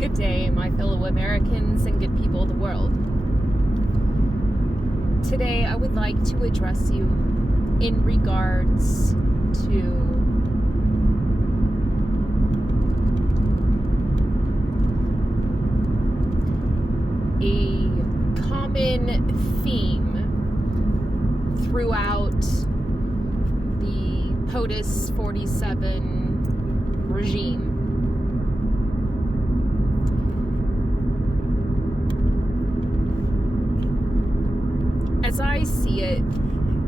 Good day, my fellow Americans and good people of the world. Today, I would like to address you in regards to a common theme throughout the POTUS 47 regime. As I see it,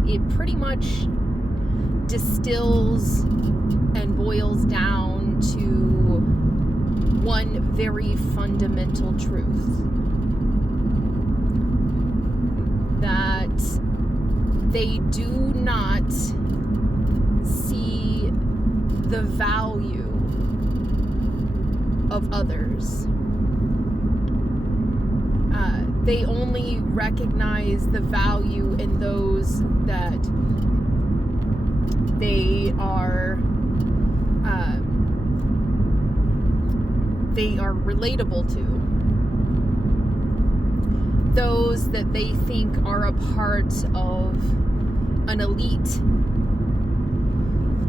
it pretty much distills and boils down to one very fundamental truth. That they do not see the value of others. They only recognize the value in those that they are relatable to. Those that they think are a part of an elite.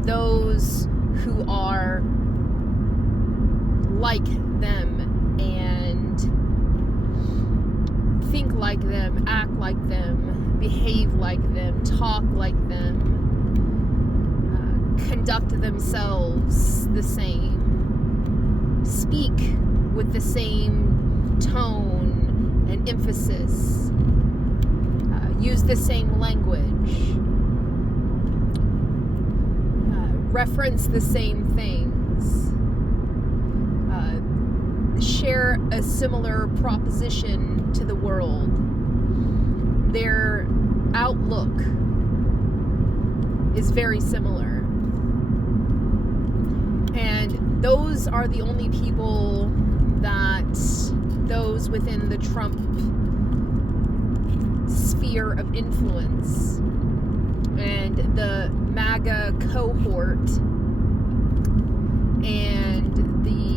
Those who are like them and think like them, act like them, behave like them, talk like them, conduct themselves the same, speak with the same tone and emphasis, use the same language, reference the same things, share a similar proposition to the world. Their outlook is very similar. And those are the only people that those within the Trump sphere of influence and the MAGA cohort and the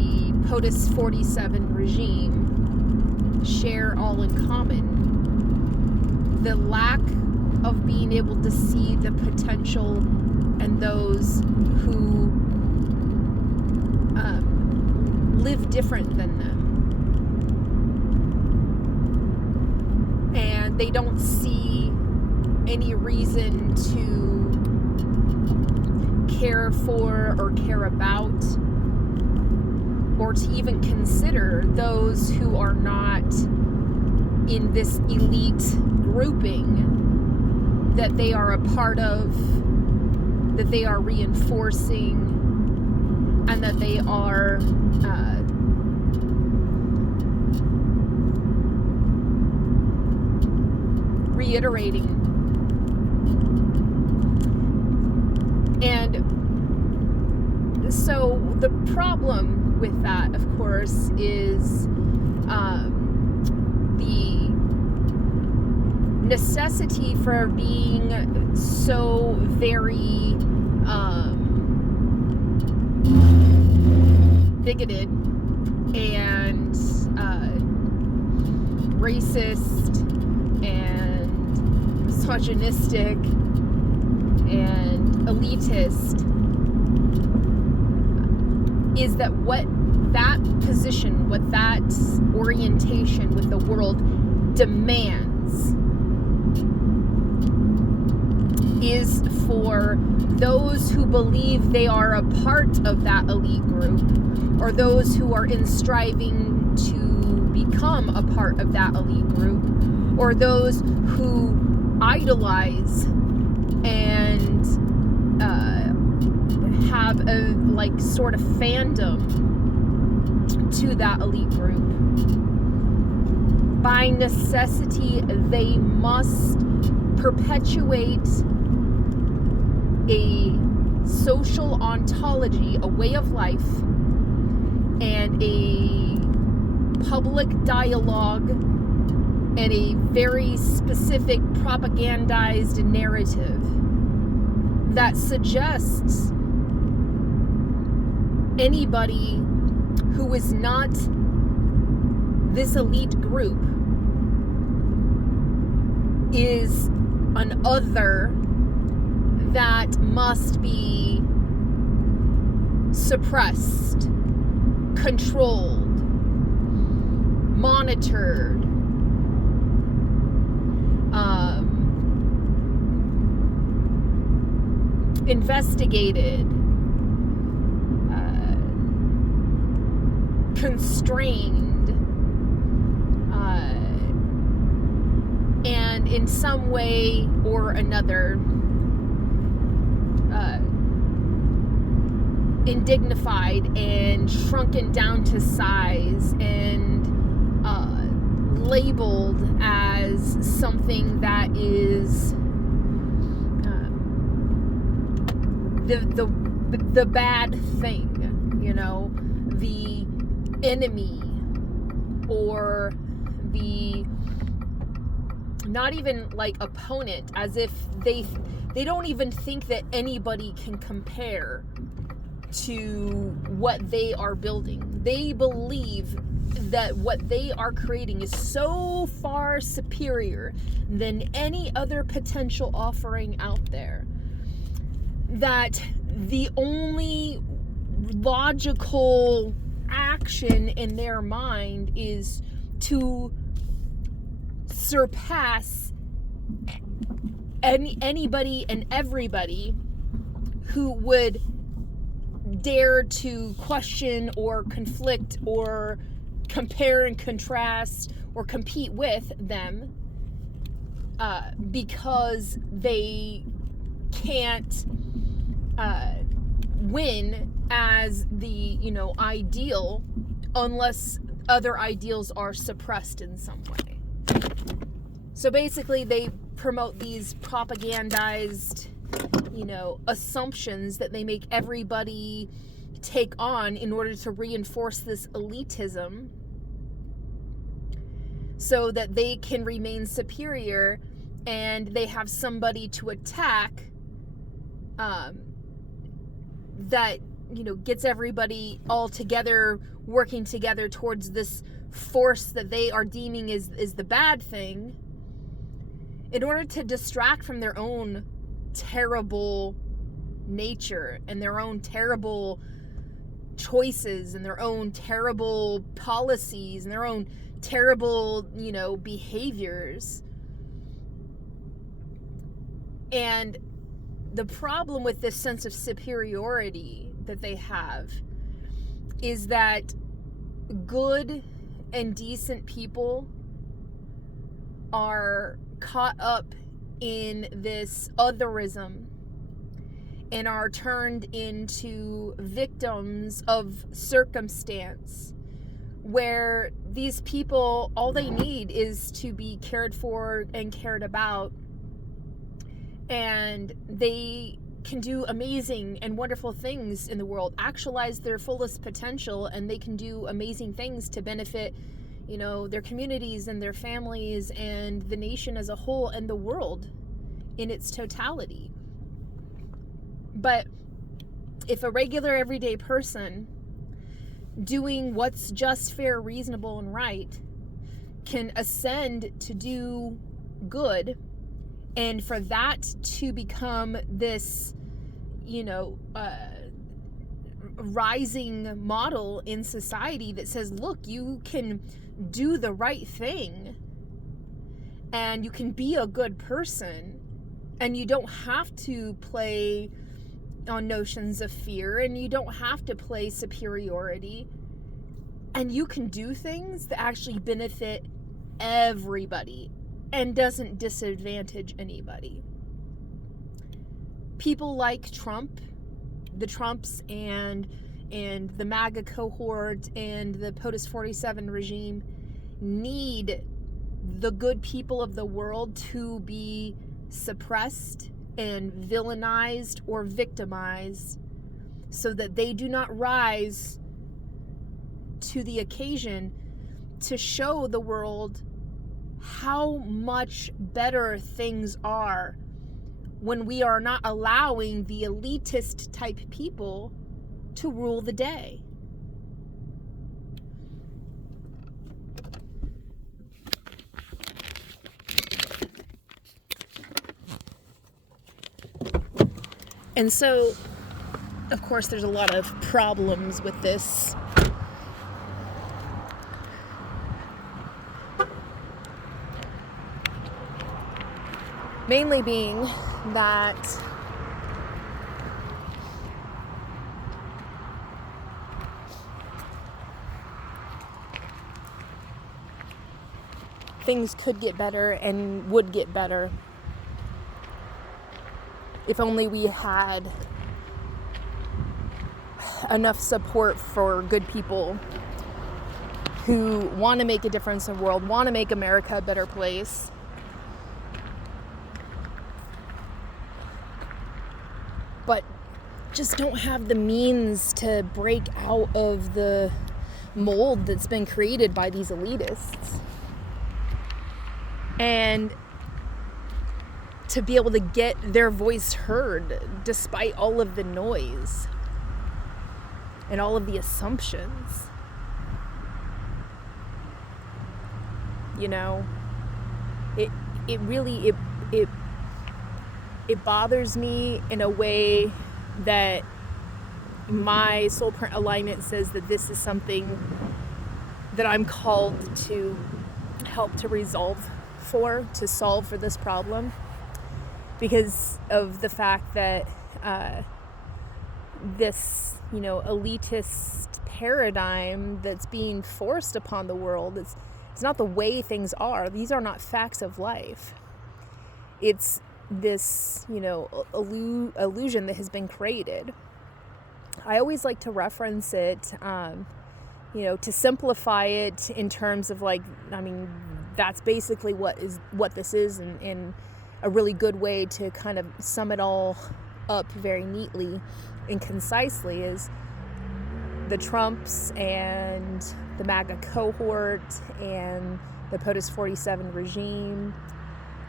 POTUS 47 regime share all in common. The lack of being able to see the potential in those who live different than them. And they don't see any reason to care for or care about or to even consider those who are not in this elite grouping that they are a part of, that they are reinforcing, and that they are reiterating. And so the problem with that, of course, is the necessity for being so very bigoted and racist and misogynistic and elitist is that what that position, what that orientation with the world demands is for those who believe they are a part of that elite group, or those who are in striving to become a part of that elite group, or those who idolize and have a sort of fandom to that elite group. By necessity, they must perpetuate a social ontology, a way of life, and a public dialogue, and a very specific propagandized narrative that suggests anybody who is not this elite group is an other that must be suppressed, controlled, monitored, investigated, constrained, and in some way or another indignified and shrunken down to size and labeled as something that is the bad thing, you know, the enemy, or the not even like opponent, as if they don't even think that anybody can compare to what they are building. They believe that what they are creating is so far superior than any other potential offering out there that the only logical action in their mind is to surpass anybody and everybody who would dare to question or conflict or compare and contrast or compete with them, because they can't win as the, you know, ideal unless other ideals are suppressed in some way. So basically they promote these propagandized, you know, assumptions that they make everybody take on in order to reinforce this elitism so that they can remain superior and they have somebody to attack that, you know, gets everybody all together, working together towards this force that they are deeming is the bad thing, in order to distract from their own terrible nature and their own terrible choices and their own terrible policies and their own terrible, you know, behaviors. And the problem with this sense of superiority that they have is that good and decent people are caught up in this otherism and are turned into victims of circumstance, where these people, all they need is to be cared for and cared about, and they can do amazing and wonderful things in the world, actualize their fullest potential, and they can do amazing things to benefit, you know, their communities and their families and the nation as a whole and the world in its totality. But if a regular everyday person doing what's just, fair, reasonable, and right can ascend to do good, and for that to become this, you know, rising model in society that says, look, you can do the right thing and you can be a good person and you don't have to play on notions of fear and you don't have to play superiority, and you can do things that actually benefit everybody and doesn't disadvantage anybody. People like Trump, the Trumps and the MAGA cohort and the POTUS 47 regime need the good people of the world to be suppressed and villainized or victimized so that they do not rise to the occasion to show the world how much better things are when we are not allowing the elitist type people to rule the day. And so, of course, there's a lot of problems with this. Mainly being that things could get better and would get better if only we had enough support for good people who want to make a difference in the world, want to make America a better place. But just don't have the means to break out of the mold that's been created by these elitists. And to be able to get their voice heard despite all of the noise and all of the assumptions. You know, it really bothers me in a way that my soul print alignment says that this is something that I'm called to help to to solve for this problem, because of the fact that this, elitist paradigm that's being forced upon the world, it's not the way things are. These are not facts of life. It's this, illusion that has been created. I always like to reference it, to simplify it in terms of that's basically what this is, and a really good way to kind of sum it all up very neatly and concisely is the Trumps and the MAGA cohort and the POTUS 47 regime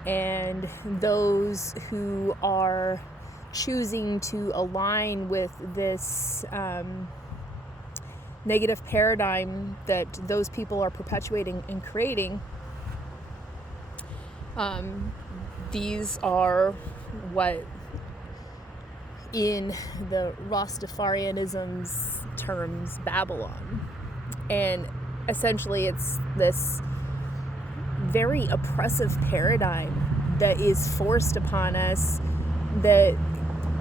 and those who are choosing to align with this negative paradigm that those people are perpetuating and creating. These are what, in the Rastafarianism's terms, Babylon. And essentially it's this very oppressive paradigm that is forced upon us, that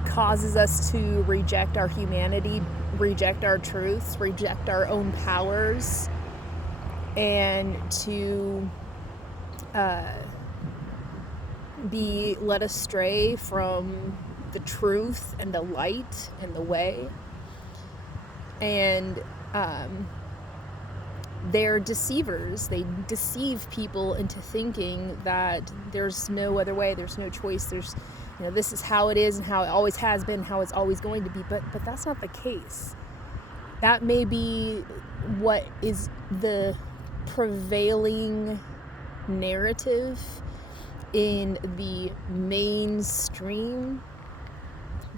causes us to reject our humanity, reject our truths, reject our own powers, and to be led astray from the truth and the light and the way. And they're deceivers. They deceive people into thinking that there's no other way, there's no choice, this is how it is and how it always has been, how it's always going to be. But that's not the case. That may be what is the prevailing narrative in the mainstream,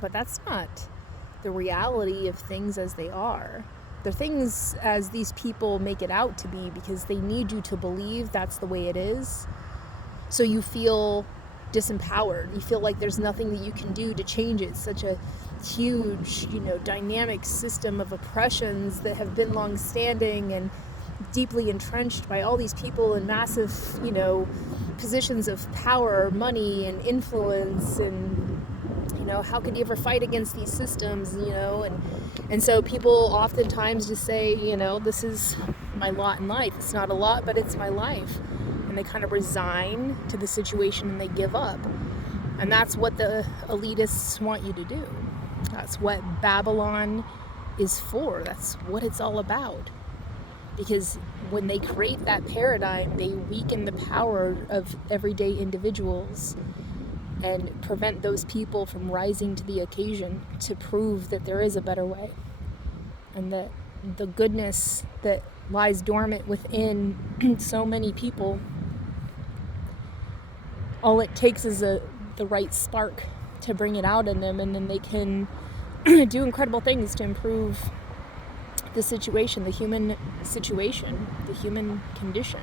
but that's not the reality of things as they are. They're things as these people make it out to be, because they need you to believe that's the way it is. So you feel disempowered. You feel like there's nothing that you can do to change it. It's such a huge, dynamic system of oppressions that have been long-standing and deeply entrenched by all these people in massive, positions of power, money, and influence. And how could you ever fight against these systems? And so people oftentimes just say, this is my lot in life. It's not a lot, but it's my life. And they kind of resign to the situation and they give up. And that's what the elitists want you to do. That's what Babylon is for. That's what it's all about. Because when they create that paradigm, they weaken the power of everyday individuals and prevent those people from rising to the occasion to prove that there is a better way, and that the goodness that lies dormant within so many people, all it takes is the right spark to bring it out in them, and then they can do incredible things to improve the situation, the human condition.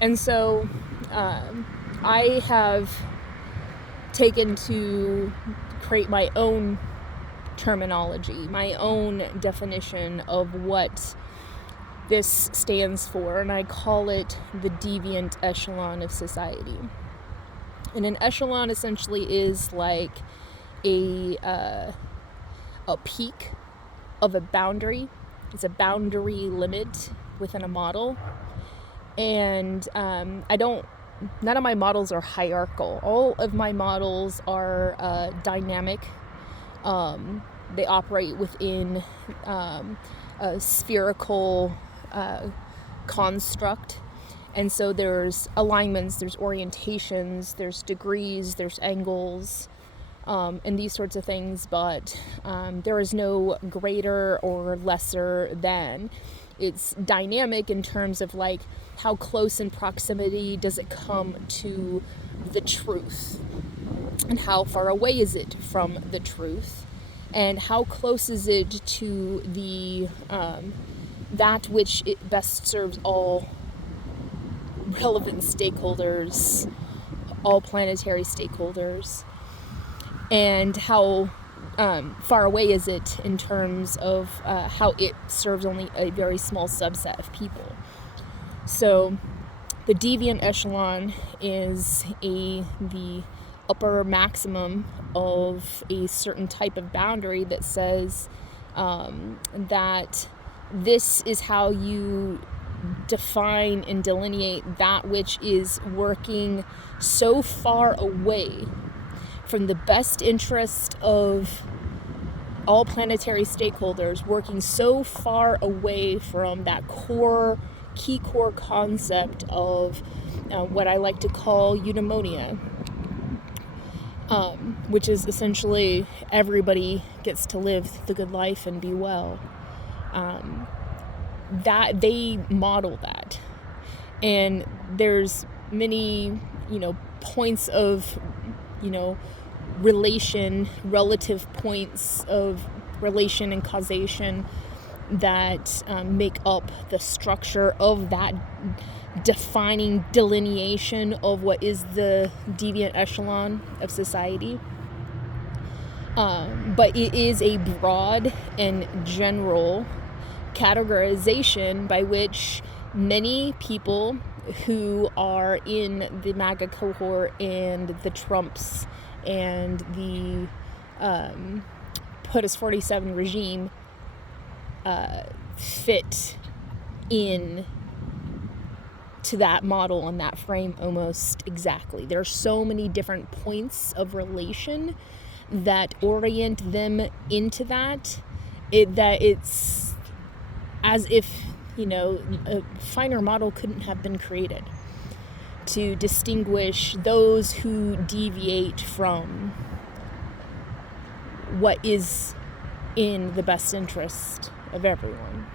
And so I have taken to create my own terminology, my own definition of what this stands for, and I call it the deviant echelon of society. And an echelon essentially is like a peak of a boundary. It's a boundary limit within a model. And none of my models are hierarchical. All of my models are dynamic. They operate within a spherical construct. And so there's alignments, there's orientations, there's degrees, there's angles, and these sorts of things, but there is no greater or lesser than. It's dynamic in terms of like how close in proximity does it come to the truth, and how far away is it from the truth, and how close is it to the that which it best serves all relevant stakeholders, all planetary stakeholders, and how far away is it in terms of how it serves only a very small subset of people. So the deviant echelon is the upper maximum of a certain type of boundary that says that this is how you define and delineate that which is working so far away from the best interest of all planetary stakeholders, working so far away from that key core concept of what I like to call eudaimonia, which is essentially everybody gets to live the good life and be well. That they model that, and there's many points of relative points of relation and causation that make up the structure of that defining delineation of what is the deviant echelon of society. But it is a broad and general categorization by which many people who are in the MAGA cohort and the Trumps and the POTUS 47 regime fit in to that model and that frame almost exactly. There are so many different points of relation that orient them into that, that it's as if a finer model couldn't have been created to distinguish those who deviate from what is in the best interest of everyone.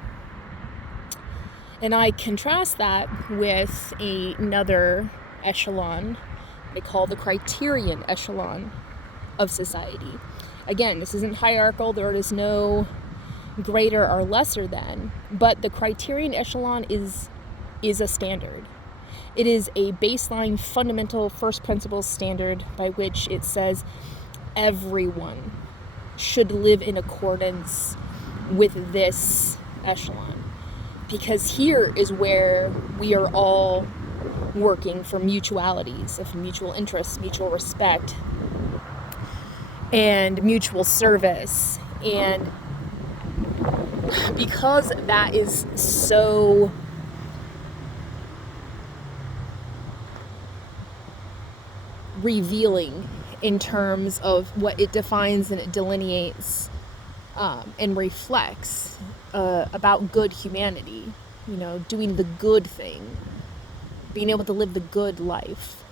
And I contrast that with another echelon I call the criterion echelon of society. Again, this isn't hierarchical, there is no greater or lesser than, but the criterion echelon is a standard. It is a baseline, fundamental, first principles standard by which it says everyone should live in accordance with this echelon. Because here is where we are all working for mutualities of mutual interest, mutual respect, and mutual service. And because that is so revealing in terms of what it defines and it delineates and reflects about good humanity, doing the good thing, being able to live the good life.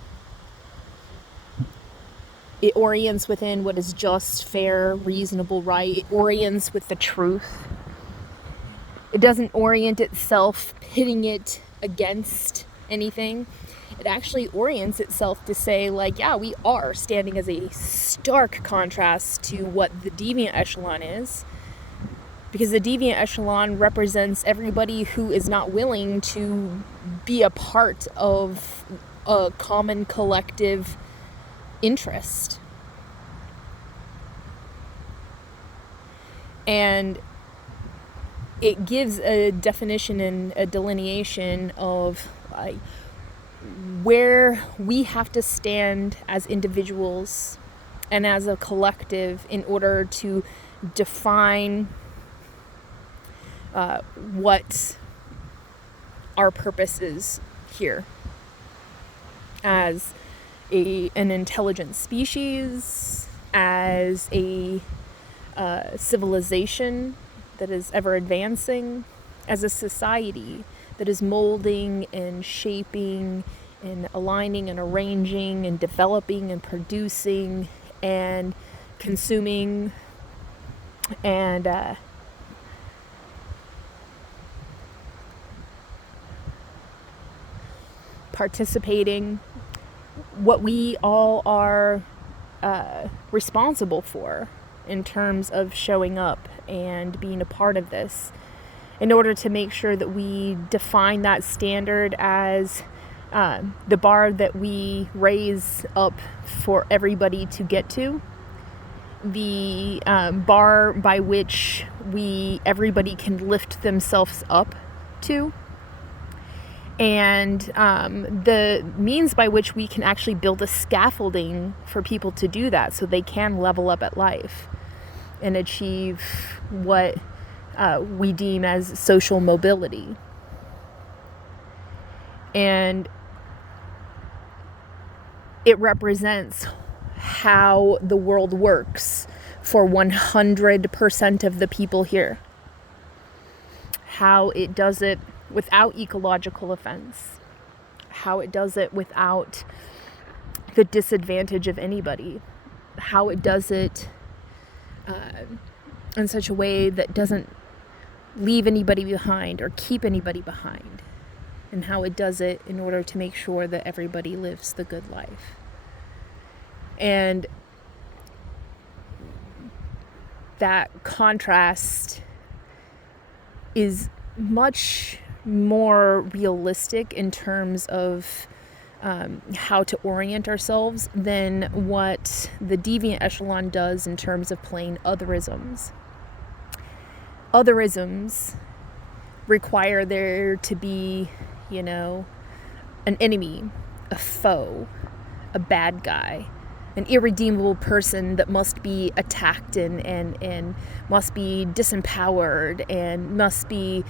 It orients within what is just, fair, reasonable, right. It orients with the truth. It doesn't orient itself pitting it against anything. It actually orients itself to say, we are standing as a stark contrast to what the deviant echelon is. Because the deviant echelon represents everybody who is not willing to be a part of a common collective interest. And it gives a definition and a delineation of like where we have to stand as individuals and as a collective in order to define what our purpose is here as an intelligent species, as a civilization that is ever advancing, as a society that is molding and shaping and aligning and arranging and developing and producing and consuming and participating, what we all are responsible for in terms of showing up and being a part of this, in order to make sure that we define that standard as the bar that we raise up for everybody to get to, the bar by which everybody can lift themselves up to, and the means by which we can actually build a scaffolding for people to do that so they can level up at life and achieve what we deem as social mobility. And it represents how the world works for 100% of the people here. How it does it without ecological offense. How it does it without the disadvantage of anybody. How it does it in such a way that doesn't leave anybody behind or keep anybody behind. And how it does it in order to make sure that everybody lives the good life. And that contrast is much more realistic in terms of how to orient ourselves than what the deviant echelon does in terms of playing otherisms. Otherisms require there to be, an enemy, a foe, a bad guy, an irredeemable person that must be attacked and must be disempowered and must be,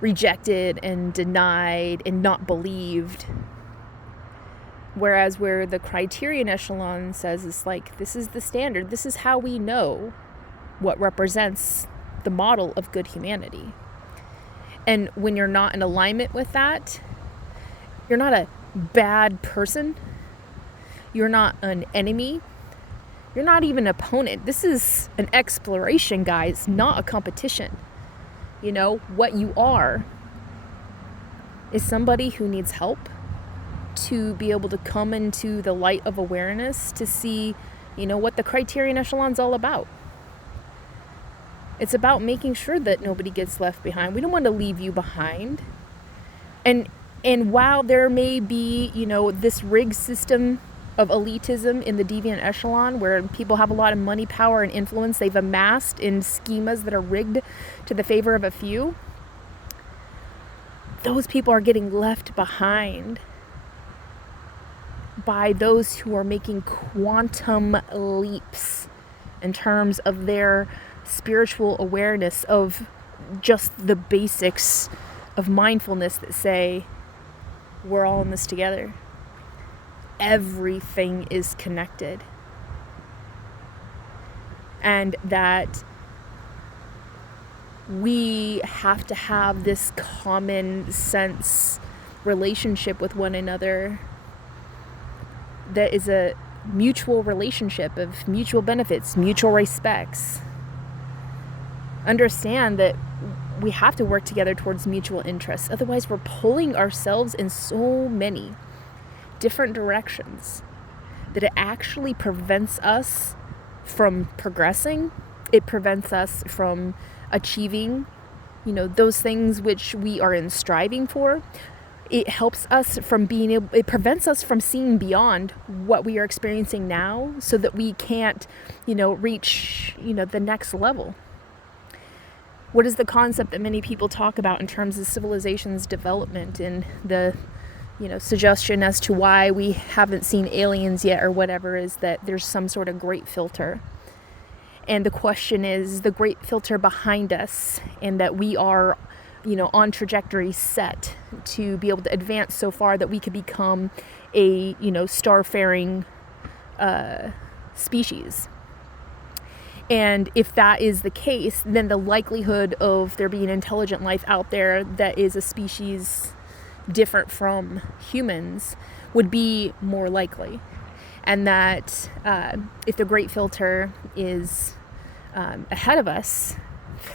rejected and denied and not believed. Whereas where the criterion echelon says it's like, this is the standard, this is how we know what represents the model of good humanity. And when you're not in alignment with that, you're not a bad person. You're not an enemy. You're not even an opponent. This is an exploration, guys, not a competition. What you are is somebody who needs help to be able to come into the light of awareness to see, what the criterion echelon's all about. It's about making sure that nobody gets left behind. We don't want to leave you behind. And while there may be, this rigged system of elitism in the deviant echelon where people have a lot of money, power, and influence they've amassed in schemas that are rigged to the favor of a few, those people are getting left behind by those who are making quantum leaps in terms of their spiritual awareness of just the basics of mindfulness that say, we're all in this together. Everything is connected. And that we have to have this common sense relationship with one another that is a mutual relationship of mutual benefits, mutual respects. Understand that we have to work together towards mutual interests. Otherwise, we're pulling ourselves in so many different directions that it actually prevents us from progressing. It prevents us from achieving, those things which we are in striving for. it helps us from it prevents us from seeing beyond what we are experiencing now, so that we can't, reach, the next level. What is the concept that many people talk about in terms of civilization's development, and the, suggestion as to why we haven't seen aliens yet or whatever, is that there's some sort of great filter. And the question is the great filter behind us, and that we are, on trajectory set to be able to advance so far that we could become a, starfaring species. And if that is the case, then the likelihood of there being intelligent life out there that is a species different from humans would be more likely. And that if the great filter is ahead of us,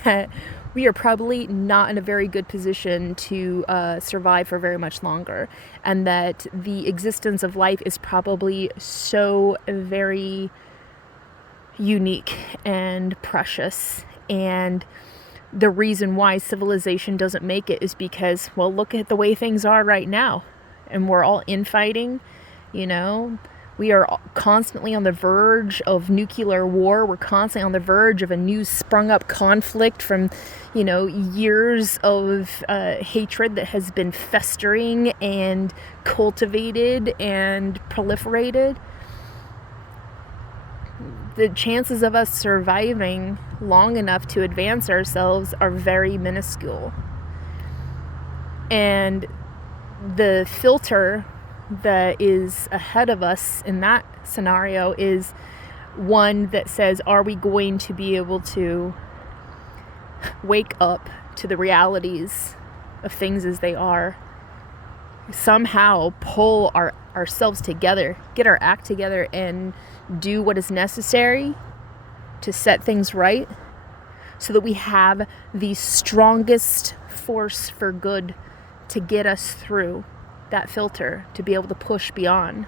that we are probably not in a very good position to survive for very much longer. And that the existence of life is probably so very unique and precious. And the reason why civilization doesn't make it is because, well, look at the way things are right now. And we're all infighting, We are constantly on the verge of nuclear war. We're constantly on the verge of a new sprung up conflict from, years of hatred that has been festering and cultivated and proliferated. The chances of us surviving long enough to advance ourselves are very minuscule. And the filter that is ahead of us in that scenario is one that says, are we going to be able to wake up to the realities of things as they are, somehow pull ourselves together, get our act together, and do what is necessary to set things right, so that we have the strongest force for good to get us through that filter, to be able to push beyond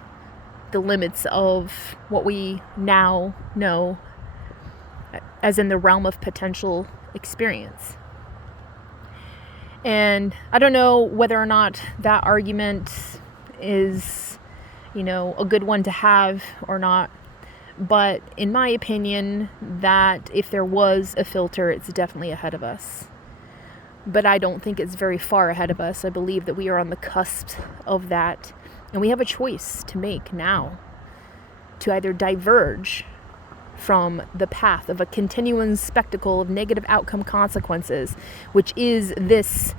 the limits of what we now know as in the realm of potential experience. And I don't know whether or not that argument is, a good one to have or not. But in my opinion, that if there was a filter, it's definitely ahead of us. But I don't think it's very far ahead of us. I believe that we are on the cusp of that. And we have a choice to make now, to either diverge from the path of a continuing spectacle of negative outcome consequences, which is this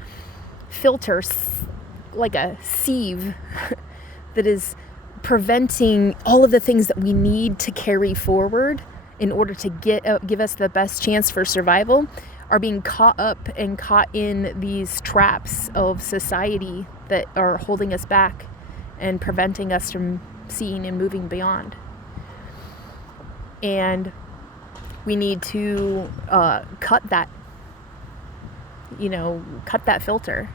filter, like a sieve that is preventing all of the things that we need to carry forward in order to give us the best chance for survival, are being caught up and caught in these traps of society that are holding us back and preventing us from seeing and moving beyond. And we need to cut that filter.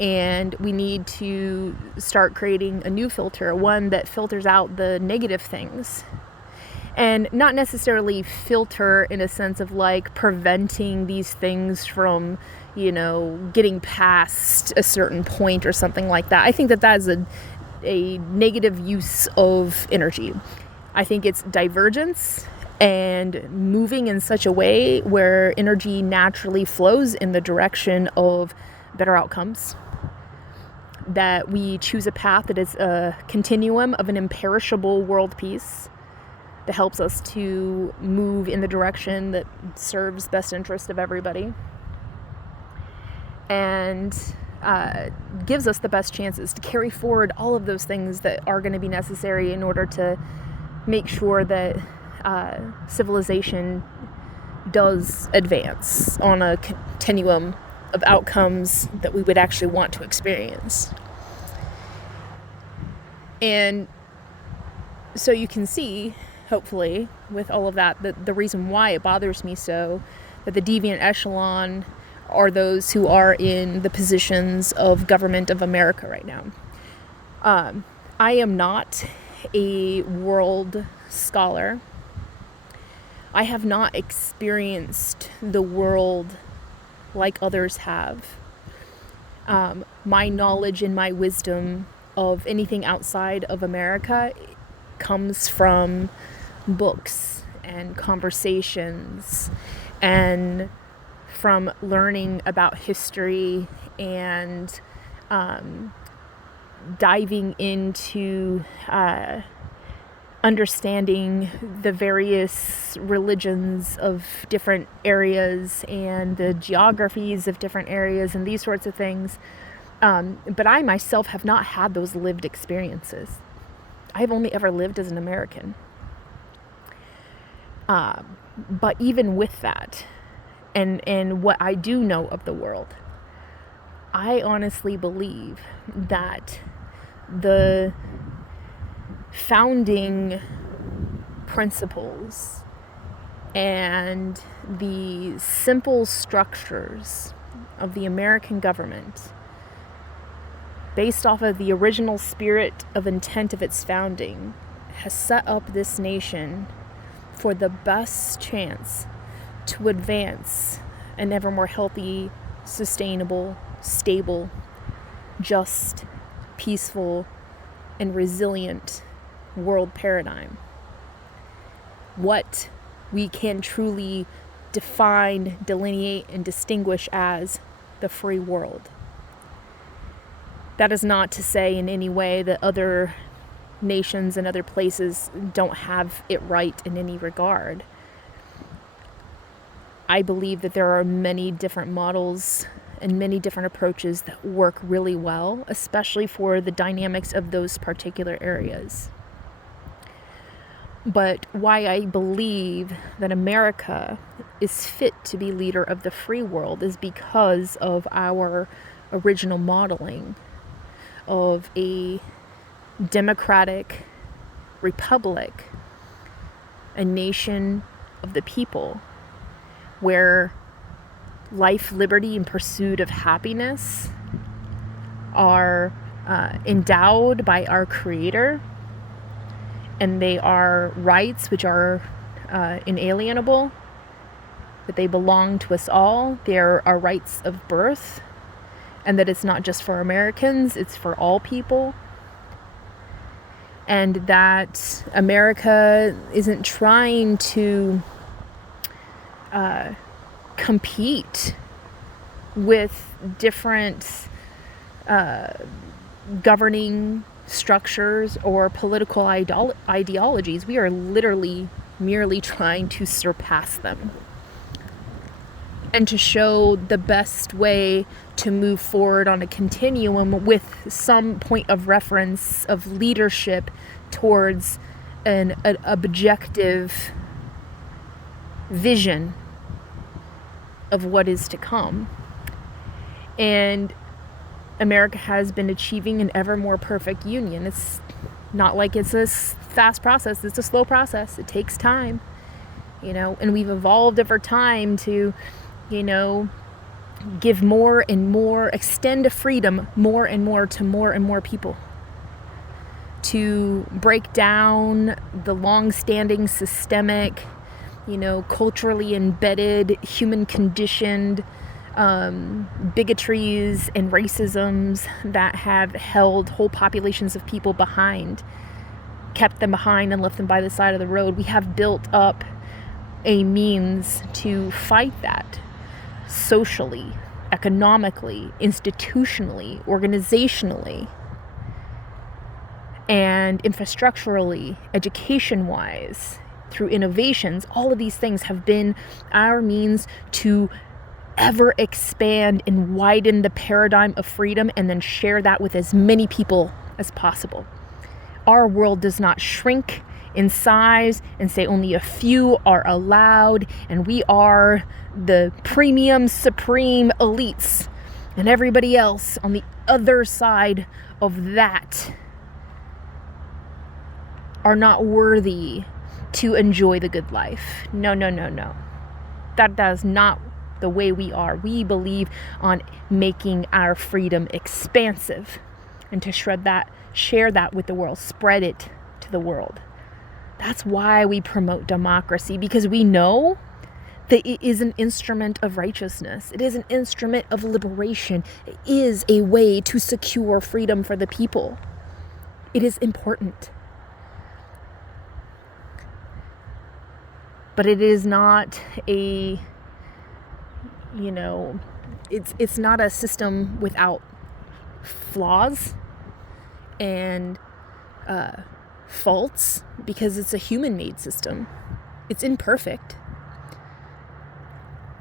And we need to start creating a new filter, one that filters out the negative things. And not necessarily filter in a sense of like preventing these things from, getting past a certain point or something like that. I think that is a negative use of energy. I think it's divergence and moving in such a way where energy naturally flows in the direction of better outcomes. That we choose a path that is a continuum of an imperishable world peace that helps us to move in the direction that serves best interest of everybody, and gives us the best chances to carry forward all of those things that are going to be necessary in order to make sure that civilization does advance on a continuum of outcomes that we would actually want to experience. And so you can see, hopefully, with all of that, the reason why it bothers me so, that the deviant echelon are those who are in the positions of government of America right now. I am not a world scholar. I have not experienced the world like others have. my knowledge and my wisdom of anything outside of America comes from books and conversations and from learning about history and diving into understanding the various religions of different areas and the geographies of different areas and these sorts of things. But I myself have not had those lived experiences. I have only ever lived as an American. But even with that, and what I do know of the world, I honestly believe that the founding principles and the simple structures of the American government, based off of the original spirit of intent of its founding, has set up this nation for the best chance to advance an ever more healthy, sustainable, stable, just, peaceful, and resilient world paradigm. What we can truly define, delineate, and distinguish as the free world. That is not to say in any way that other nations and other places don't have it right in any regard. I believe that there are many different models and many different approaches that work really well, especially for the dynamics of those particular areas. But why I believe that America is fit to be leader of the free world is because of our original modeling of a democratic republic, a nation of the people, where life, liberty, and pursuit of happiness are endowed by our Creator, and they are rights which are inalienable, that they belong to us all. There are rights of birth, and that it's not just for Americans, it's for all people. And that America isn't trying to compete with different governing structures or political ideologies. We are literally merely trying to surpass them and to show the best way to move forward on a continuum with some point of reference of leadership towards an objective vision of what is to come. And America has been achieving an ever more perfect union. It's not like it's a fast process, it's a slow process. It takes time, and we've evolved over time to, give more and more, extend freedom more and more to more and more people, to break down the long-standing systemic, culturally embedded, human conditioned bigotries and racisms that have held whole populations of people behind, kept them behind and left them by the side of the road. We have built up a means to fight that socially, economically, institutionally, organizationally, and infrastructurally, education-wise, through innovations. All of these things have been our means to ever expand and widen the paradigm of freedom and then share that with as many people as possible. Our world does not shrink in size and say only a few are allowed and we are the premium supreme elites and everybody else on the other side of that are not worthy to enjoy the good life. No. That is not the way we are. We believe on making our freedom expansive and to share that with the world, spread it to the world. That's why we promote democracy, because we know that it is an instrument of righteousness. It is an instrument of liberation. It is a way to secure freedom for the people. It is important. But it is not a, it's not a system without flaws and faults, because it's a human-made system. It's imperfect.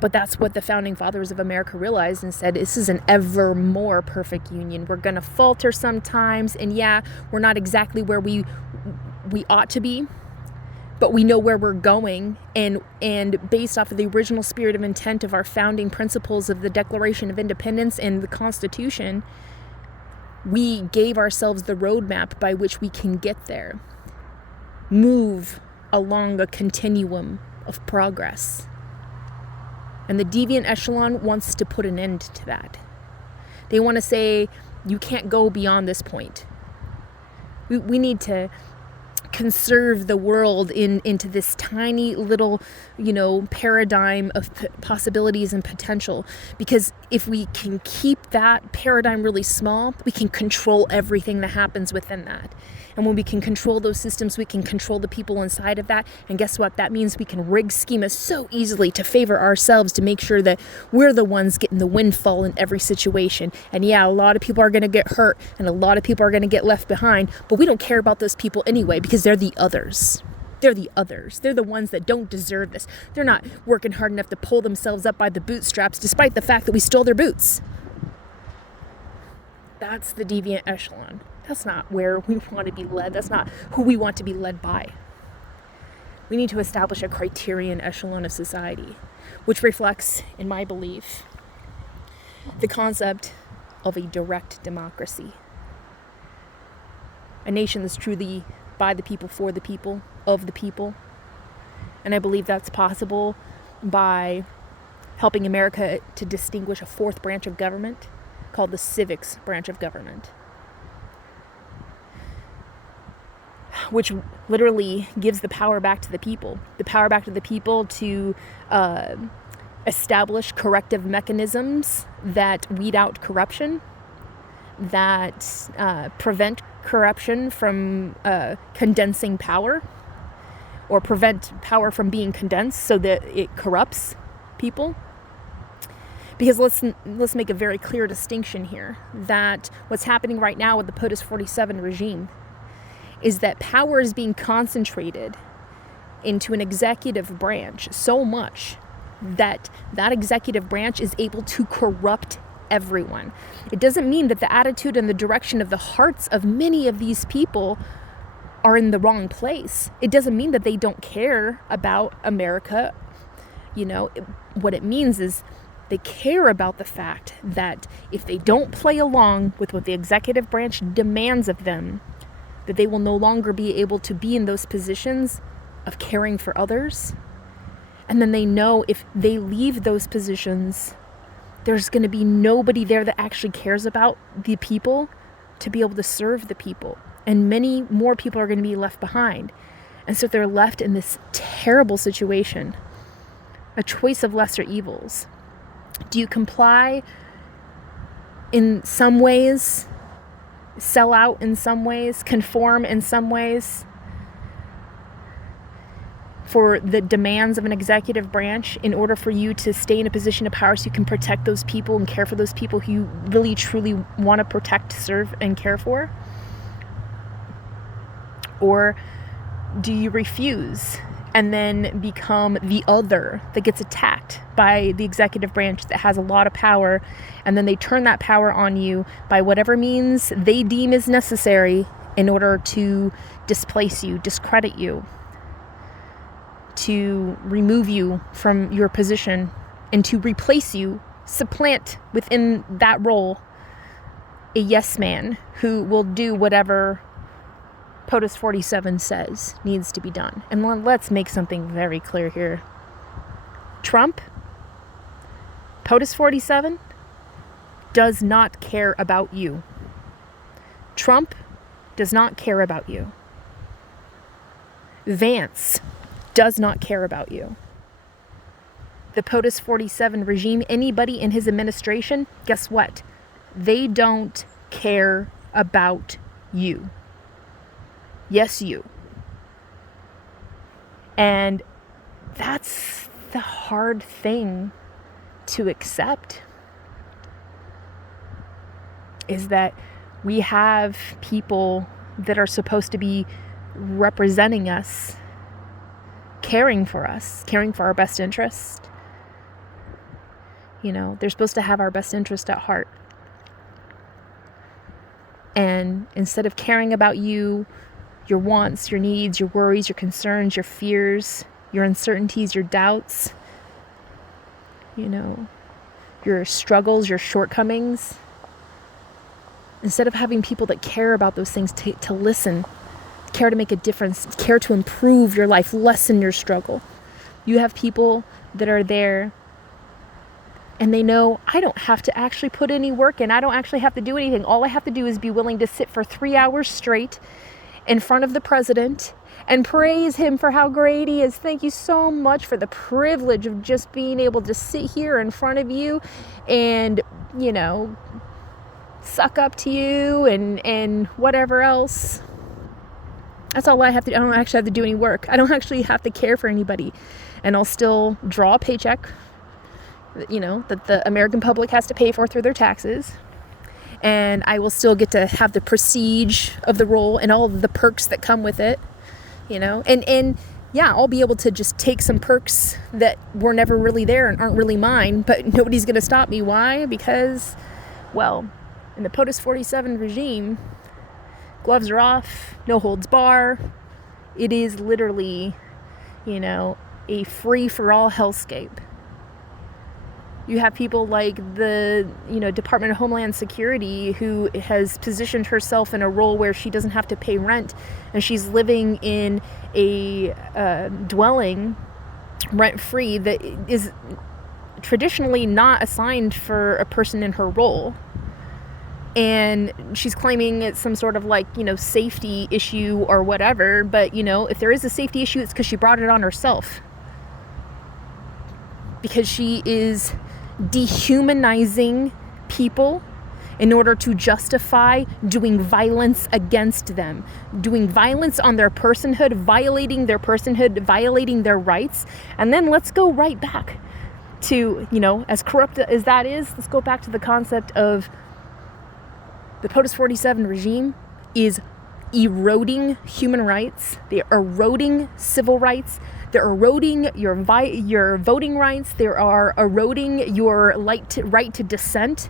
But that's what the founding fathers of America realized and said, this is an ever more perfect union. We're going to falter sometimes, and yeah, we're not exactly where we ought to be, but we know where we're going, and based off of the original spirit of intent of our founding principles of the Declaration of Independence and the Constitution, we gave ourselves the roadmap by which we can get there. Move along a continuum of progress. And the deviant echelon wants to put an end to that. They want to say, you can't go beyond this point. We need to conserve the world into this tiny little, paradigm of possibilities and potential. Because if we can keep that paradigm really small, we can control everything that happens within that. And when we can control those systems, we can control the people inside of that. And guess what? That means we can rig schemas so easily to favor ourselves, to make sure that we're the ones getting the windfall in every situation. And yeah, a lot of people are going to get hurt, and a lot of people are going to get left behind, but we don't care about those people anyway, because they're the others. They're the others. They're the ones that don't deserve this. They're not working hard enough to pull themselves up by the bootstraps, despite the fact that we stole their boots. That's the deviant echelon. That's not where we want to be led. That's not who we want to be led by. We need to establish a criterion echelon of society, which reflects, in my belief, the concept of a direct democracy. A nation that's truly by the people, for the people, of the people. And I believe that's possible by helping America to distinguish a fourth branch of government called the civics branch of government, which literally gives the power back to the people. The power back to the people to establish corrective mechanisms that weed out corruption, that prevent corruption from condensing power, or prevent power from being condensed so that it corrupts people. Because let's make a very clear distinction here, that what's happening right now with the POTUS 47 regime is that power is being concentrated into an executive branch so much that that executive branch is able to corrupt everyone. It doesn't mean that the attitude and the direction of the hearts of many of these people are in the wrong place. It doesn't mean that they don't care about America. What it means is they care about the fact that if they don't play along with what the executive branch demands of them, that they will no longer be able to be in those positions of caring for others. And then they know if they leave those positions, there's going to be nobody there that actually cares about the people to be able to serve the people. And many more people are going to be left behind. And so they're left in this terrible situation, a choice of lesser evils. Do you comply in some ways, sell out in some ways, conform in some ways for the demands of an executive branch in order for you to stay in a position of power so you can protect those people and care for those people who you really truly want to protect, serve, and care for? Or do you refuse and then become the other that gets attacked by the executive branch that has a lot of power, and then they turn that power on you by whatever means they deem is necessary in order to displace you, discredit you, to remove you from your position, and to replace you, supplant within that role a yes man who will do whatever POTUS 47 says needs to be done. And let's make something very clear here. Trump, POTUS 47, does not care about you. Trump does not care about you. Vance does not care about you. the POTUS 47 regime, anybody in his administration, guess what? They don't care about you. Yes, you. And that's the hard thing to accept, is that we have people that are supposed to be representing us, caring for our best interest. You know, they're supposed to have our best interest at heart. And instead of caring about you, your wants, your needs, your worries, your concerns, your fears, your uncertainties, your doubts, you know, your struggles, your shortcomings, instead of having people that care about those things to listen, care to make a difference, care to improve your life, lessen your struggle, you have people that are there and they know, I don't have to actually put any work in. I don't actually have to do anything. All I have to do is be willing to sit for 3 hours straight in front of the president and praise him for how great he is. Thank you so much for the privilege of just being able to sit here in front of you and, you know, suck up to you and whatever else. That's all I have to do. I don't actually have to do any work. I don't actually have to care for anybody. And I'll still draw a paycheck, you know, that the American public has to pay for through their taxes. And I will still get to have the prestige of the role and all of the perks that come with it, you know. And yeah, I'll be able to just take some perks that were never really there and aren't really mine, but nobody's going to stop me. Why? Because, well, in the POTUS 47 regime, gloves are off, no holds bar. It is literally, you know, a free-for-all hellscape. You have people like the, you know, Department of Homeland Security, who has positioned herself in a role where she doesn't have to pay rent, and she's living in a dwelling rent-free that is traditionally not assigned for a person in her role. And she's claiming it's some sort of like, you know, safety issue or whatever. But, you know, if there is a safety issue, it's because she brought it on herself. Because she is dehumanizing people in order to justify doing violence against them, doing violence on their personhood, violating their rights. And then let's go right back to, you know, as corrupt as that is, let's go back to the concept of the POTUS 47 regime is eroding human rights. They're eroding civil rights. They're eroding your voting rights. They are eroding your right to dissent.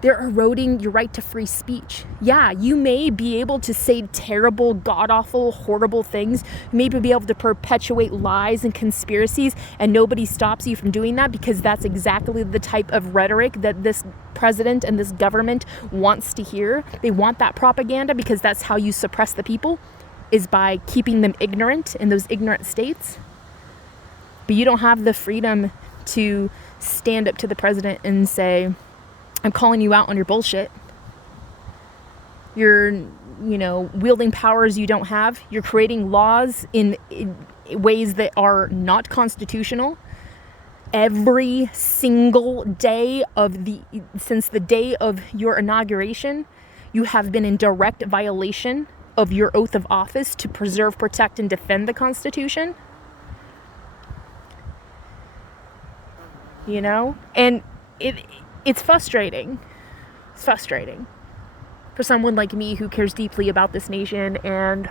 They're eroding your right to free speech. Yeah, you may be able to say terrible, god-awful, horrible things. You may be able to perpetuate lies and conspiracies, and nobody stops you from doing that, because that's exactly the type of rhetoric that this president and this government wants to hear. They want that propaganda because that's how you suppress the people, is by keeping them ignorant in those ignorant states. But you don't have the freedom to stand up to the president and say, I'm calling you out on your bullshit. You're, you know, wielding powers you don't have. You're creating laws in ways that are not constitutional. Every single day since the day of your inauguration, you have been in direct violation of your oath of office to preserve, protect, and defend the Constitution. You know? And it's frustrating. It's frustrating for someone like me who cares deeply about this nation and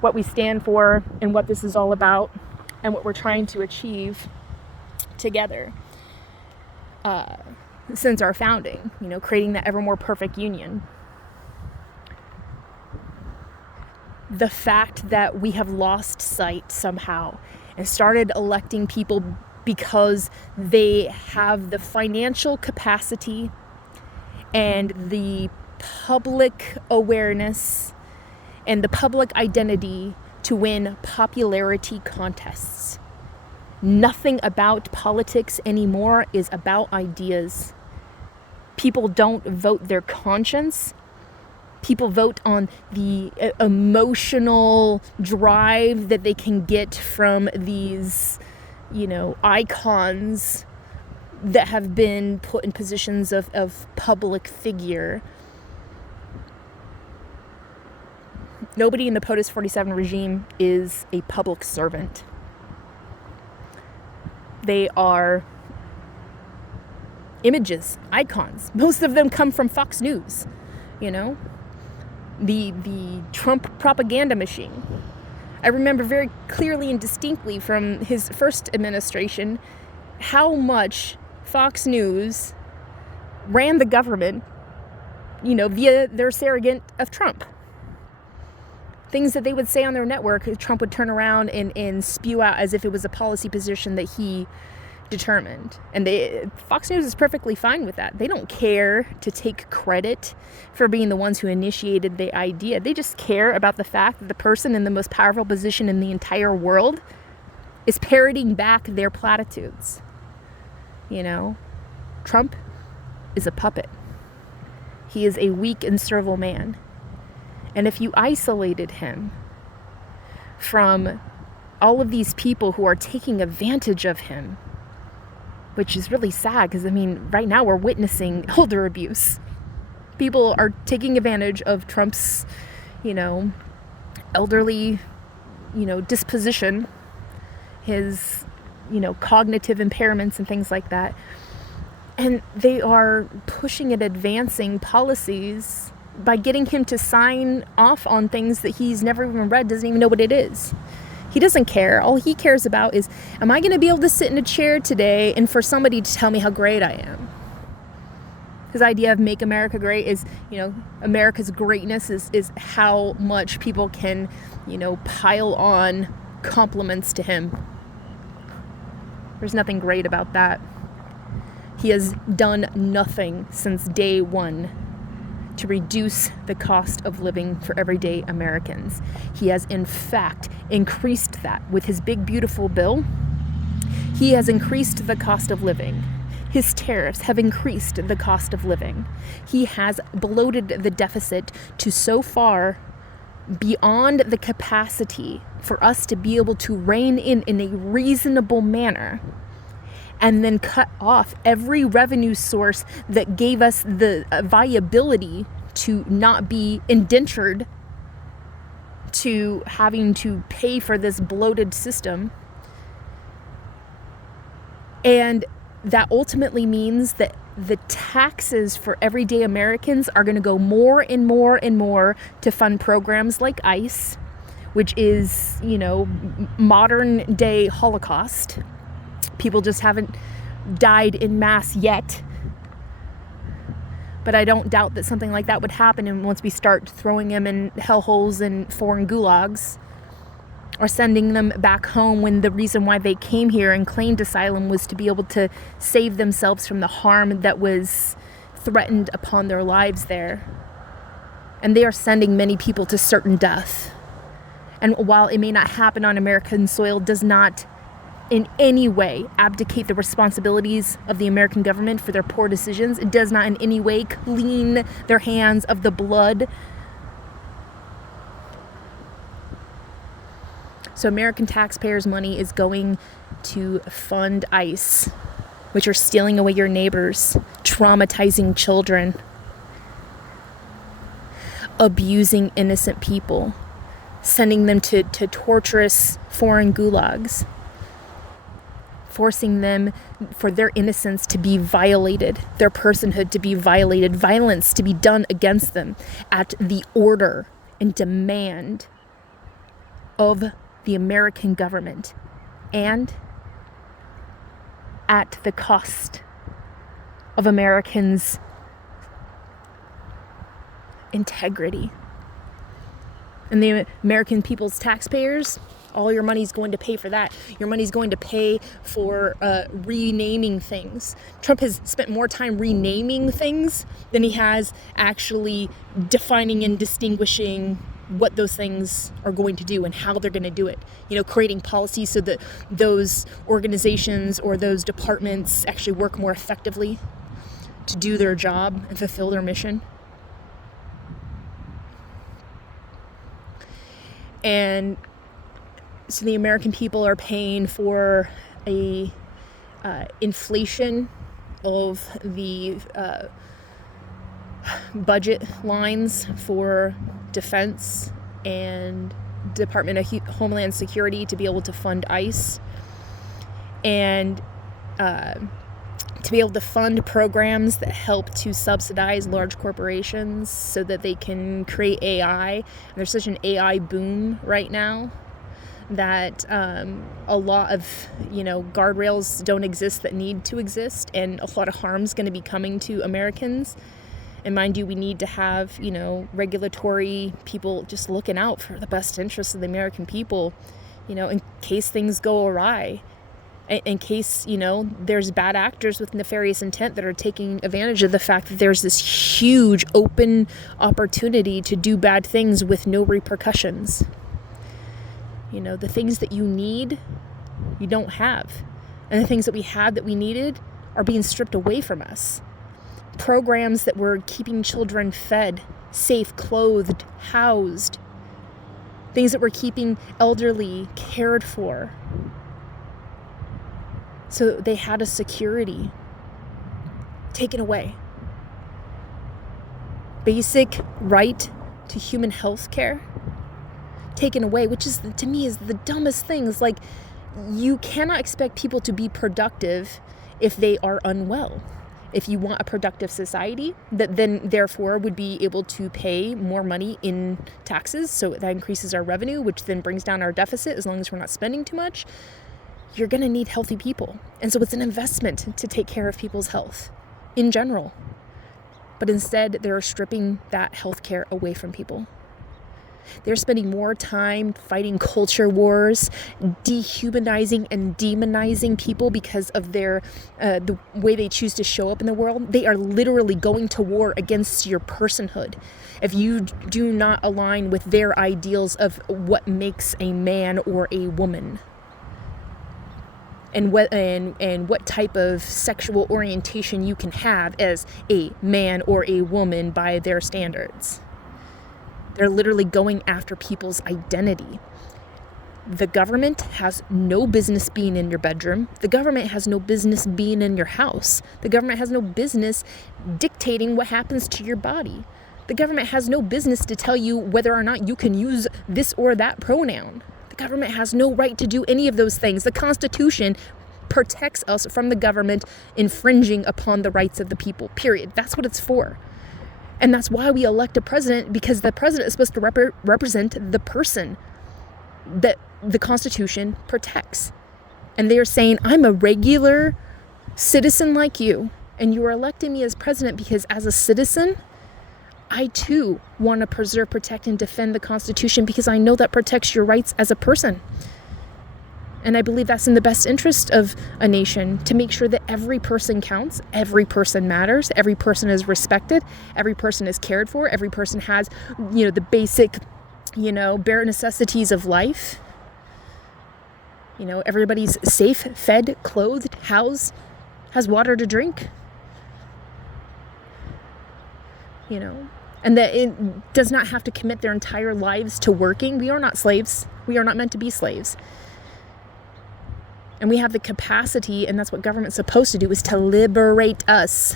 what we stand for and what this is all about and what we're trying to achieve together since our founding, you know, creating that ever more perfect union. The fact that we have lost sight somehow and started electing people because they have the financial capacity and the public awareness and the public identity to win popularity contests. Nothing about politics anymore is about ideas. People don't vote their conscience. People vote on the emotional drive that they can get from these icons that have been put in positions of public figure. Nobody in the POTUS 47 regime is a public servant. They are images, icons. Most of them come from Fox News, the Trump propaganda machine. I remember very clearly and distinctly from his first administration how much Fox News ran the government, via their surrogate of Trump. Things that they would say on their network, Trump would turn around and spew out as if it was a policy position that he determined. And Fox News is perfectly fine with that. They don't care to take credit for being the ones who initiated the idea. They just care about the fact that the person in the most powerful position in the entire world is parroting back their platitudes. Trump is a puppet. He is a weak and servile man. And if you isolated him from all of these people who are taking advantage of him, which is really sad because, right now we're witnessing elder abuse. People are taking advantage of Trump's, elderly, disposition, his, cognitive impairments and things like that. And they are pushing and advancing policies by getting him to sign off on things that he's never even read, doesn't even know what it is. He doesn't care. All he cares about is, am I going to be able to sit in a chair today and for somebody to tell me how great I am? His idea of make America great is, America's greatness is how much people can, pile on compliments to him. There's nothing great about that. He has done nothing since day one to reduce the cost of living for everyday Americans. He has, in fact, increased that with his big, beautiful bill. He has increased the cost of living. His tariffs have increased the cost of living. He has bloated the deficit to so far beyond the capacity for us to be able to rein in a reasonable manner, and then cut off every revenue source that gave us the viability to not be indentured to having to pay for this bloated system. And that ultimately means that the taxes for everyday Americans are going to go more and more and more to fund programs like ICE, which is, modern day Holocaust. People just haven't died en masse yet. But I don't doubt that something like that would happen, and once we start throwing them in hellholes and foreign gulags, or sending them back home when the reason why they came here and claimed asylum was to be able to save themselves from the harm that was threatened upon their lives there. And they are sending many people to certain death. And while it may not happen on American soil, does not in any way abdicate the responsibilities of the American government for their poor decisions. It does not in any way clean their hands of the blood. So American taxpayers' money is going to fund ICE, which are stealing away your neighbors, traumatizing children, abusing innocent people, sending them to torturous foreign gulags, forcing them for their innocence to be violated, their personhood to be violated, violence to be done against them at the order and demand of the American government, and at the cost of Americans' integrity. And the American people's taxpayers, all your money's going to pay for that. Your money's going to pay for renaming things. Trump has spent more time renaming things than he has actually defining and distinguishing what those things are going to do and how they're going to do it. Creating policies so that those organizations or those departments actually work more effectively to do their job and fulfill their mission. And so the American people are paying for a inflation of the budget lines for defense and Department of Homeland Security to be able to fund ICE, and to be able to fund programs that help to subsidize large corporations so that they can create AI. And there's such an AI boom right now that a lot of, guardrails don't exist that need to exist, and a lot of harm's going to be coming to Americans. And mind you, we need to have, regulatory people just looking out for the best interests of the American people, in case things go awry, in case, there's bad actors with nefarious intent that are taking advantage of the fact that there's this huge open opportunity to do bad things with no repercussions. The things that you need, you don't have. And the things that we had that we needed are being stripped away from us. Programs that were keeping children fed, safe, clothed, housed. Things that were keeping elderly cared for. So they had a security taken away. Basic right to human health care taken away, which is, to me, is the dumbest things. Like, you cannot expect people to be productive if they are unwell. If you want a productive society that then therefore would be able to pay more money in taxes, so that increases our revenue, which then brings down our deficit as long as we're not spending too much, you're going to need healthy people. And so it's an investment to take care of people's health in general. But instead, they're stripping that health care away from people. They're spending more time fighting culture wars, dehumanizing and demonizing people because of their the way they choose to show up in the world. They are literally going to war against your personhood. If you do not align with their ideals of what makes a man or a woman, and what type of sexual orientation you can have as a man or a woman by their standards. They're literally going after people's identity. The government has no business being in your bedroom. The government has no business being in your house. The government has no business dictating what happens to your body. The government has no business to tell you whether or not you can use this or that pronoun. The government has no right to do any of those things. The Constitution protects us from the government infringing upon the rights of the people, period. That's what it's for. And that's why we elect a president, because the president is supposed to represent the person that the Constitution protects. And they are saying, I'm a regular citizen like you, and you are electing me as president because as a citizen, I too want to preserve, protect, and defend the Constitution because I know that protects your rights as a person. And I believe that's in the best interest of a nation, to make sure that every person counts, every person matters, every person is respected, every person is cared for, every person has, the basic, bare necessities of life. Everybody's safe, fed, clothed, housed, has water to drink. And that it does not have to commit their entire lives to working. We are not slaves. We are not meant to be slaves. And we have the capacity, and that's what government's supposed to do, is to liberate us.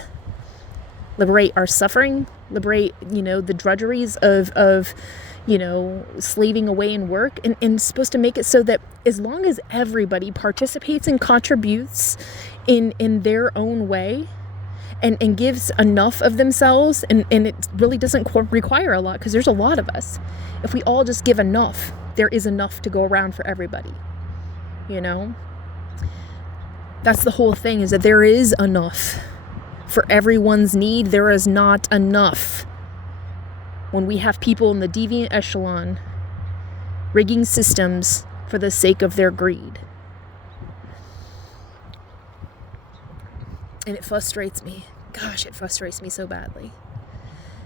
Liberate our suffering, liberate, the drudgeries of slaving away in work, and supposed to make it so that as long as everybody participates and contributes in their own way, and gives enough of themselves, and it really doesn't require a lot, because there's a lot of us. If we all just give enough, there is enough to go around for everybody, That's the whole thing, is that there is enough for everyone's need. There is not enough when we have people in the deviant echelon rigging systems for the sake of their greed. And it frustrates me. Gosh, it frustrates me so badly.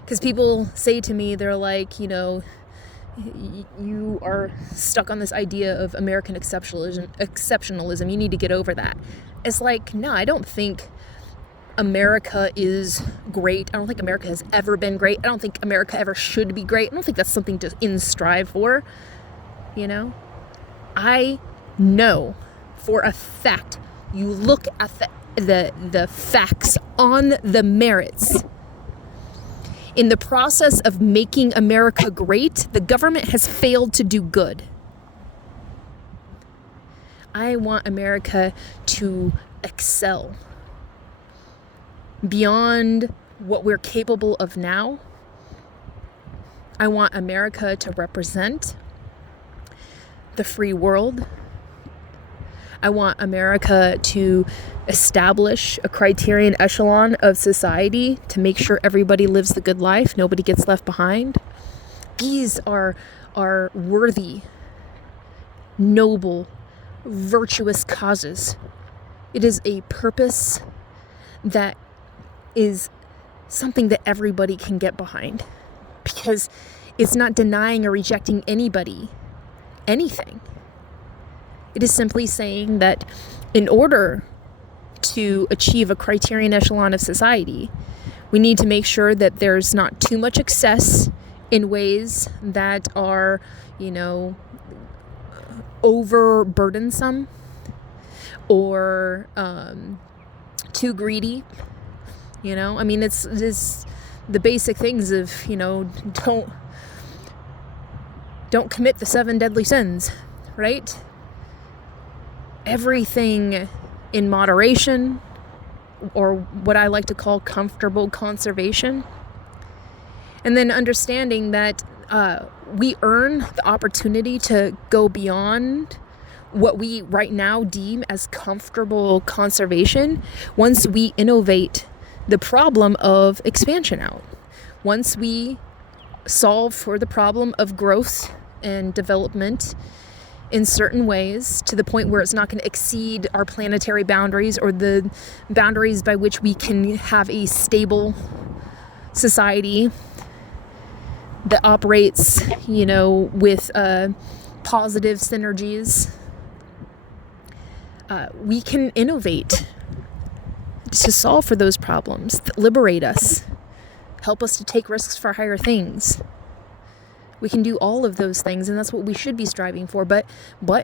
Because people say to me, they're like, you are stuck on this idea of American exceptionalism. You need to get over that. It's like, no, I don't think America is great. I don't think America has ever been great. I don't think America ever should be great. I don't think that's something to strive for. I know for a fact, you look at the facts on the merits. In the process of making America great, the government has failed to do good. I want America to excel beyond what we're capable of now. I want America to represent the free world. I want America to establish a criterion echelon of society to make sure everybody lives the good life, nobody gets left behind. These are worthy, noble, virtuous causes. It is a purpose that is something that everybody can get behind, because it's not denying or rejecting anybody anything. It is simply saying that in order to achieve a criterion echelon of society, we need to make sure that there's not too much excess in ways that are, overburdensome or too greedy. It's the basic things of, don't commit the 7 deadly sins, right? Everything in moderation, or what I like to call comfortable conservation. And then understanding that we earn the opportunity to go beyond what we right now deem as comfortable conservation once we innovate the problem of expansion out. Once we solve for the problem of growth and development in certain ways to the point where it's not going to exceed our planetary boundaries or the boundaries by which we can have a stable society that operates, with positive synergies. We can innovate to solve for those problems that liberate us, help us to take risks for higher things. We can do all of those things, and that's what we should be striving for. But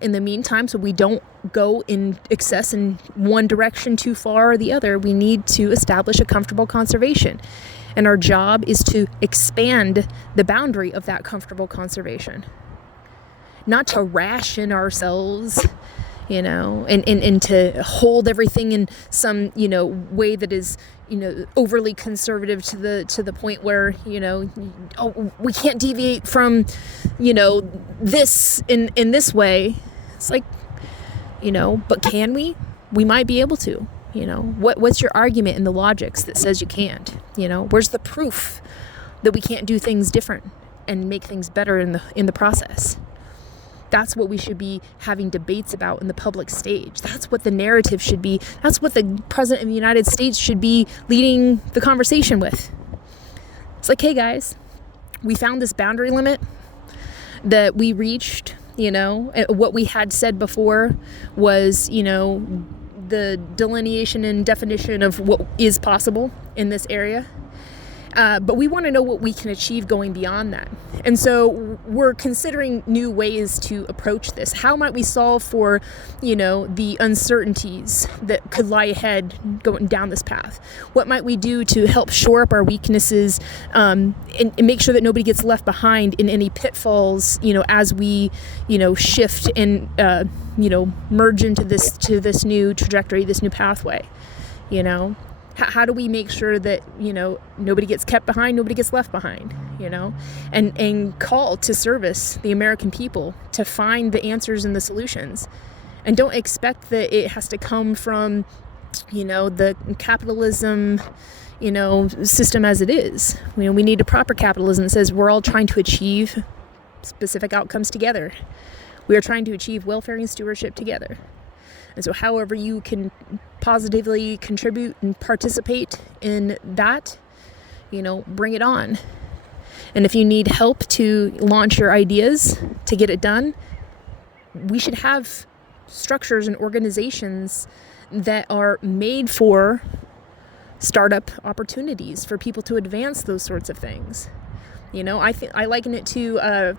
in the meantime, so we don't go in excess in one direction too far or the other, we need to establish a comfortable conservation. And our job is to expand the boundary of that comfortable conservation. Not to ration ourselves, and to hold everything in some, way that is, overly conservative to the point where, we can't deviate from, this in this way. It's like, but can we? We might be able to. What's your argument in the logics that says you can't? Where's the proof that we can't do things different and make things better in the process? That's what we should be having debates about in the public stage. That's what the narrative should be. That's what the President of the United States should be leading the conversation with. It's like, hey guys, we found this boundary limit that we reached, what we had said before was, the delineation and definition of what is possible in this area. But we want to know what we can achieve going beyond that. And so we're considering new ways to approach this. How might we solve for, the uncertainties that could lie ahead going down this path? What might we do to help shore up our weaknesses and make sure that nobody gets left behind in any pitfalls, as we, shift and, merge into this new trajectory, this new pathway, How do we make sure that, nobody gets kept behind, nobody gets left behind, and call to service the American people to find the answers and the solutions. And don't expect that it has to come from, the capitalism, system as it is. We need a proper capitalism that says we're all trying to achieve specific outcomes together. We are trying to achieve welfare and stewardship together. And so however you can positively contribute and participate in that, bring it on. And if you need help to launch your ideas to get it done, we should have structures and organizations that are made for startup opportunities for people to advance those sorts of things. I liken it to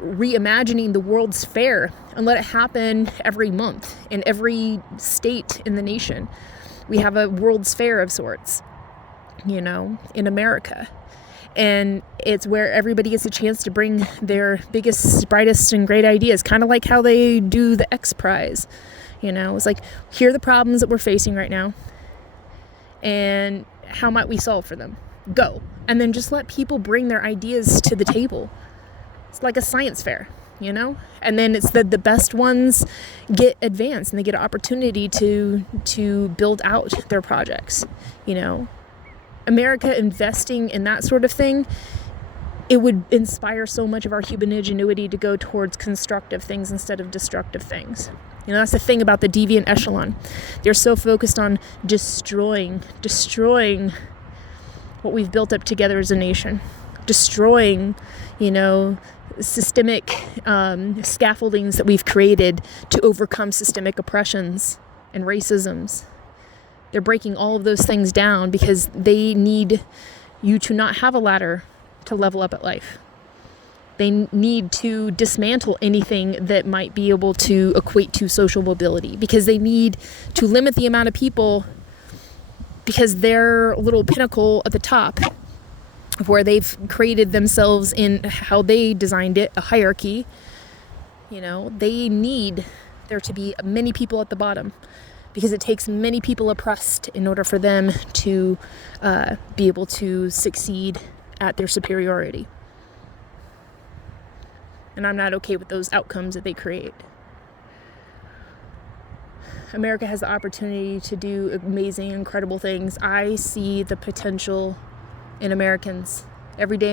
reimagining the World's Fair and let it happen every month in every state in the nation. We have a World's Fair of sorts, in America. And it's where everybody gets a chance to bring their biggest, brightest, and great ideas, kind of like how they do the X Prize. It's like, here are the problems that we're facing right now, and how might we solve for them? Go. And then just let people bring their ideas to the table. It's like a science fair, And then it's the best ones get advanced, and they get an opportunity to build out their projects, America investing in that sort of thing, it would inspire so much of our human ingenuity to go towards constructive things instead of destructive things. That's the thing about the deviant echelon. They're so focused on destroying what we've built up together as a nation, destroying, systemic scaffoldings that we've created to overcome systemic oppressions and racisms. They're breaking all of those things down because they need you to not have a ladder to level up at life. They need to dismantle anything that might be able to equate to social mobility, because they need to limit the amount of people, because their little pinnacle at the top of where they've created themselves in how they designed it, a hierarchy, they need there to be many people at the bottom, because it takes many people oppressed in order for them to be able to succeed at their superiority. And I'm not okay with those outcomes that they create. America has the opportunity to do amazing, incredible things. I see the potential in Americans every day.